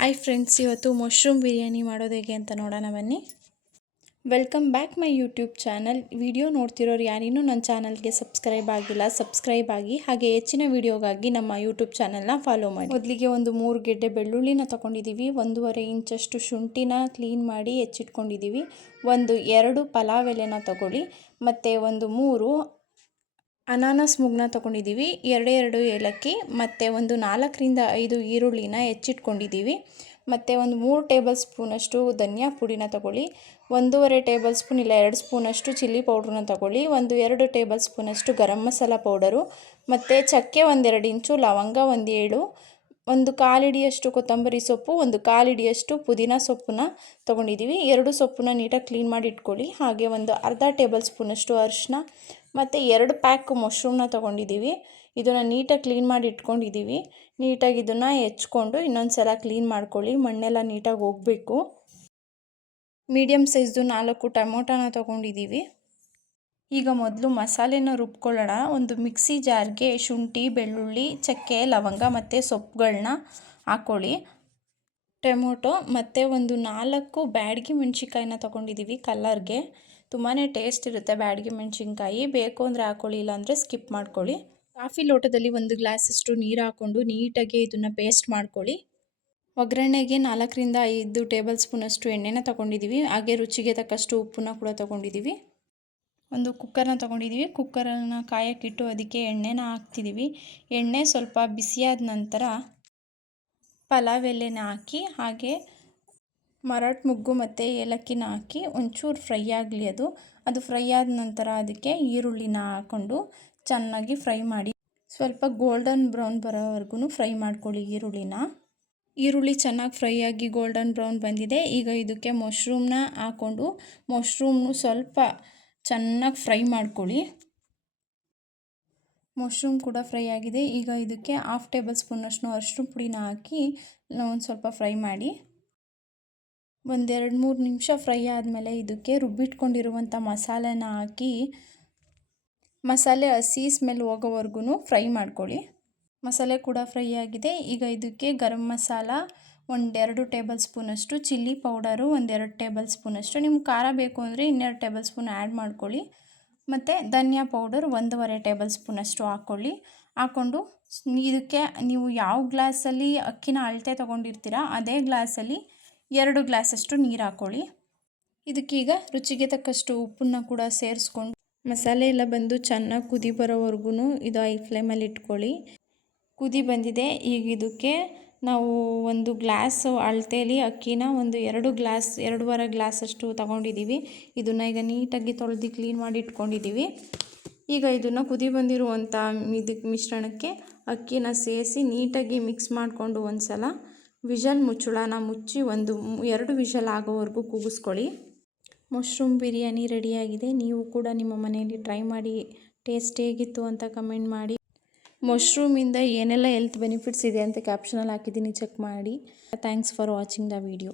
Hi friends, ಇವತ್ತು mushroom biryani ಮಾಡೋದು ಹೇಗೆ ಅಂತ ನೋಡೋಣ ಬನ್ನಿ. Welcome back my YouTube channel. Video ನೋಡ್ತಿರೋರು ಯಾರಿನ್ನೂ ನನ್ನ ಚಾನಲ್ಗೆ ಸಬ್ಸ್ಕ್ರೈಬ್ ಆಗಿಲ್ಲ, ಸಬ್ಸ್ಕ್ರೈಬ್ ಆಗಿ. ಹಾಗೆ ಹೆಚ್ಚಿನ ವಿಡಿಯೋಗಾಗಿ ನಮ್ಮ ಯೂಟ್ಯೂಬ್ ಚಾನಲ್ನ ಫಾಲೋ ಮಾಡಿ. ಮೊದಲಿಗೆ ಒಂದು 3 ಗೆಡ್ಡೆ ಬೆಳ್ಳುಳ್ಳಿನ ತೊಗೊಂಡಿದ್ದೀವಿ. 1.5 ಇಂಚಷ್ಟು ಶುಂಠಿನ ಕ್ಲೀನ್ ಮಾಡಿ ಹೆಚ್ಚಿಟ್ಕೊಂಡಿದ್ದೀವಿ. 2 ಪಲಾವ್ ಎಲೆನ ತೊಗೊಳ್ಳಿ. ಮತ್ತು 3 ಅನಾನಸ್ ಮೂಗನ್ನ ತೊಗೊಂಡಿದ್ದೀವಿ. 2 ಏಲಕ್ಕಿ ಮತ್ತು 4ರಿಂದ 5 ಈರುಳ್ಳಿನ ಹೆಚ್ಚಿಟ್ಕೊಂಡಿದ್ದೀವಿ. ಮತ್ತು 3 ಟೇಬಲ್ ಸ್ಪೂನಷ್ಟು ಧನಿಯಾ ಪುಡಿನ ತೊಗೊಳ್ಳಿ. 1.5 ಟೇಬಲ್ ಸ್ಪೂನ್ ಇಲ್ಲ 2 ಸ್ಪೂನಷ್ಟು ಚಿಲ್ಲಿ ಪೌಡ್ರನ್ನ ತೊಗೊಳ್ಳಿ. 2 ಟೇಬಲ್ ಸ್ಪೂನಷ್ಟು ಗರಂ ಮಸಾಲ ಪೌಡರು ಮತ್ತು ಚಕ್ಕೆ 1-2 ಇಂಚು, ಲವಂಗ 7, 1/4 ಹಿಡಿಯಷ್ಟು ಕೊತ್ತಂಬರಿ ಸೊಪ್ಪು, 1/4 ಹಿಡಿಯಷ್ಟು ಪುದೀನ ಸೊಪ್ಪನ್ನ ತೊಗೊಂಡಿದ್ದೀವಿ. 2 ಸೊಪ್ಪನ್ನ ನೀಟಾಗಿ ಕ್ಲೀನ್ ಮಾಡಿ ಇಟ್ಕೊಳ್ಳಿ. ಹಾಗೆ ಅರ್ಧ ಟೇಬಲ್ ಸ್ಪೂನಷ್ಟು ಅರಿಶಿನ ಮತ್ತು 2 ಪ್ಯಾಕ್ ಮಶ್ರೂಮ್ನ ತೊಗೊಂಡಿದ್ದೀವಿ. ಇದನ್ನು ನೀಟಾಗಿ ಕ್ಲೀನ್ ಮಾಡಿ ಇಟ್ಕೊಂಡಿದ್ದೀವಿ. ನೀಟಾಗಿ ಇದನ್ನು ಹೆಚ್ಕೊಂಡು ಇನ್ನೊಂದು ಸಲ ಕ್ಲೀನ್ ಮಾಡ್ಕೊಳ್ಳಿ. ಮಣ್ಣೆಲ್ಲ ನೀಟಾಗಿ ಹೋಗಬೇಕು. ಮೀಡಿಯಮ್ ಸೈಜ್ದು 4 ಟೊಮೊಟೊನ ತೊಗೊಂಡಿದ್ದೀವಿ. ಈಗ ಮೊದಲು ಮಸಾಲೆನ ರುಬ್ಕೊಳ್ಳೋಣ. ಒಂದು ಮಿಕ್ಸಿ ಜಾರ್ಗೆ ಶುಂಠಿ, ಬೆಳ್ಳುಳ್ಳಿ, ಚಕ್ಕೆ, ಲವಂಗ ಮತ್ತು ಸೊಪ್ಪುಗಳನ್ನ ಹಾಕ್ಕೊಳ್ಳಿ. ಟೊಮೊಟೊ ಮತ್ತು 4 ಬ್ಯಾಡಗಿ ಮೆಣಸಿನ್ಕಾಯಿನ ತೊಗೊಂಡಿದ್ದೀವಿ. ಕಲರ್ಗೆ ತುಂಬಾ ಟೇಸ್ಟ್ ಇರುತ್ತೆ ಬ್ಯಾಡಗಿ ಮೆಣಸಿನ್ಕಾಯಿ. ಬೇಕು ಅಂದರೆ ಹಾಕ್ಕೊಳ್ಳಿ, ಇಲ್ಲಾಂದರೆ ಸ್ಕಿಪ್ ಮಾಡ್ಕೊಳ್ಳಿ. ಕಾಫಿ ಲೋಟದಲ್ಲಿ 1 ಗ್ಲಾಸಷ್ಟು ನೀರು ಹಾಕ್ಕೊಂಡು ನೀಟಾಗಿ ಇದನ್ನು ಪೇಸ್ಟ್ ಮಾಡ್ಕೊಳ್ಳಿ. ಒಗ್ಗರಣೆಗೆ 4ರಿಂದ 5 ಟೇಬಲ್ ಸ್ಪೂನಷ್ಟು ಎಣ್ಣೆನ ತೊಗೊಂಡಿದ್ದೀವಿ. ಹಾಗೆ ರುಚಿಗೆ ತಕ್ಕಷ್ಟು ಉಪ್ಪನ್ನ ಕೂಡ ತೊಗೊಂಡಿದ್ದೀವಿ. ಒಂದು ಕುಕ್ಕರ್ನ ತೊಗೊಂಡಿದ್ದೀವಿ. ಕುಕ್ಕರನ್ನು ಕಾಯಕ್ಕಿಟ್ಟು ಅದಕ್ಕೆ ಎಣ್ಣೆನ ಹಾಕ್ತಿದ್ದೀವಿ. ಎಣ್ಣೆ ಸ್ವಲ್ಪ ಬಿಸಿಯಾದ ನಂತರ ಪಲಾವ್ ಎಲೆನ ಹಾಕಿ, ಹಾಗೆ ಮರಾಠ ಮೊಗ್ಗು ಮತ್ತು ಏಲಕ್ಕಿನ ಹಾಕಿ ಒಂಚೂರು ಫ್ರೈ ಆಗಲಿ. ಅದು ಫ್ರೈ ಆದ ನಂತರ ಅದಕ್ಕೆ ಈರುಳ್ಳಿನ ಹಾಕ್ಕೊಂಡು ಚೆನ್ನಾಗಿ ಫ್ರೈ ಮಾಡಿ. ಸ್ವಲ್ಪ ಗೋಲ್ಡನ್ ಬ್ರೌನ್ ಬರೋವರೆಗೂ ಫ್ರೈ ಮಾಡ್ಕೊಳ್ಳಿ ಈರುಳ್ಳಿನ. ಈರುಳ್ಳಿ ಚೆನ್ನಾಗಿ ಫ್ರೈ ಆಗಿ ಗೋಲ್ಡನ್ ಬ್ರೌನ್ ಬಂದಿದೆ. ಈಗ ಇದಕ್ಕೆ ಮಶ್ರೂಮ್ನ ಹಾಕ್ಕೊಂಡು ಮಶ್ರೂಮ್ನು ಸ್ವಲ್ಪ ಚೆನ್ನಾಗಿ ಫ್ರೈ ಮಾಡ್ಕೊಳ್ಳಿ. ಮಶ್ರೂಮ್ ಕೂಡ ಫ್ರೈ ಆಗಿದೆ. ಈಗ ಇದಕ್ಕೆ 1/2 ಟೇಬಲ್ ಸ್ಪೂನಷ್ಟು ಅರಿಶಿನ ಪುಡಿನ ಹಾಕಿ ಒಂದು ಸ್ವಲ್ಪ ಫ್ರೈ ಮಾಡಿ. 2-3 ನಿಮಿಷ ಫ್ರೈ ಆದಮೇಲೆ ಇದಕ್ಕೆ ರುಬ್ಬಿಟ್ಕೊಂಡಿರುವಂಥ ಮಸಾಲೆನ ಹಾಕಿ ಮಸಾಲೆ ಹಸಿ ಸ್ಮೆಲ್ ಹೋಗೋವರೆಗೂ ಫ್ರೈ ಮಾಡ್ಕೊಳ್ಳಿ. ಮಸಾಲೆ ಕೂಡ ಫ್ರೈ ಆಗಿದೆ. ಈಗ ಇದಕ್ಕೆ ಗರಂ ಮಸಾಲ 1-2 ಟೇಬಲ್ ಸ್ಪೂನಷ್ಟು, ಚಿಲ್ಲಿ ಪೌಡರು 1-2 ಟೇಬಲ್ ಸ್ಪೂನಷ್ಟು, ನಿಮ್ಗೆ ಖಾರ ಬೇಕು ಅಂದರೆ 2 ಟೇಬಲ್ ಸ್ಪೂನ್ ಆ್ಯಡ್ ಮಾಡ್ಕೊಳ್ಳಿ. ಮತ್ತು ಧನಿಯಾ ಪೌಡರ್ 1.5 ಟೇಬಲ್ ಸ್ಪೂನಷ್ಟು ಹಾಕ್ಕೊಂಡು ಇದಕ್ಕೆ ನೀವು ಯಾವ ಗ್ಲಾಸಲ್ಲಿ ಅಕ್ಕಿನ ಅಳತೆ ತೊಗೊಂಡಿರ್ತೀರ ಅದೇ ಗ್ಲಾಸಲ್ಲಿ 2 ಗ್ಲಾಸಷ್ಟು ನೀರು ಹಾಕ್ಕೊಳ್ಳಿ. ಇದಕ್ಕೀಗ ರುಚಿಗೆ ತಕ್ಕಷ್ಟು ಉಪ್ಪನ್ನ ಕೂಡ ಸೇರಿಸ್ಕೊಂಡು ಮಸಾಲೆ ಎಲ್ಲ ಬಂದು ಚೆನ್ನಾಗಿ ಕುದಿ ಬರೋವರೆಗೂ ಇದು ಹೈ ಫ್ಲೇಮಲ್ಲಿ ಇಟ್ಕೊಳ್ಳಿ. ಕುದಿ ಬಂದಿದೆ. ಈಗ ಇದಕ್ಕೆ ನಾವು 1 ಗ್ಲಾಸ್ ಅಳತೆಯಲ್ಲಿ ಅಕ್ಕಿನ 2.5 ಗ್ಲಾಸಷ್ಟು ತೊಗೊಂಡಿದ್ದೀವಿ. ಇದನ್ನು ಈಗ ನೀಟಾಗಿ ತೊಳೆದು ಕ್ಲೀನ್ ಮಾಡಿ ಇಟ್ಕೊಂಡಿದ್ದೀವಿ. ಈಗ ಇದನ್ನು ಕುದಿ ಬಂದಿರುವಂಥ ಮಿಶ್ರಣಕ್ಕೆ ಅಕ್ಕಿನ ಸೇರಿಸಿ ನೀಟಾಗಿ ಮಿಕ್ಸ್ ಮಾಡಿಕೊಂಡು ಒಂದು ಸಲ ಮುಚ್ಚಳನ ಮುಚ್ಚಿ 2 ವಿಷಲ್ ಆಗೋವರೆಗೂ ಕೂಗಿಸ್ಕೊಳ್ಳಿ. ಮಶ್ರೂಮ್ ಬಿರಿಯಾನಿ ರೆಡಿಯಾಗಿದೆ. ನೀವು ಕೂಡ ನಿಮ್ಮ ಮನೆಯಲ್ಲಿ ಟ್ರೈ ಮಾಡಿ ಟೇಸ್ಟ್ ಹೇಗಿತ್ತು ಅಂತ ಕಮೆಂಟ್ ಮಾಡಿ. ಮಶ್ರೂಮಿಂದ ಏನೆಲ್ಲ ಹೆಲ್ತ್ ಬೆನಿಫಿಟ್ಸ್ ಇದೆ ಅಂತ ಕ್ಯಾಪ್ಷನಲ್ಲಿ ಹಾಕಿದ್ದೀನಿ, ಚೆಕ್ ಮಾಡಿ. Thanks for watching the video.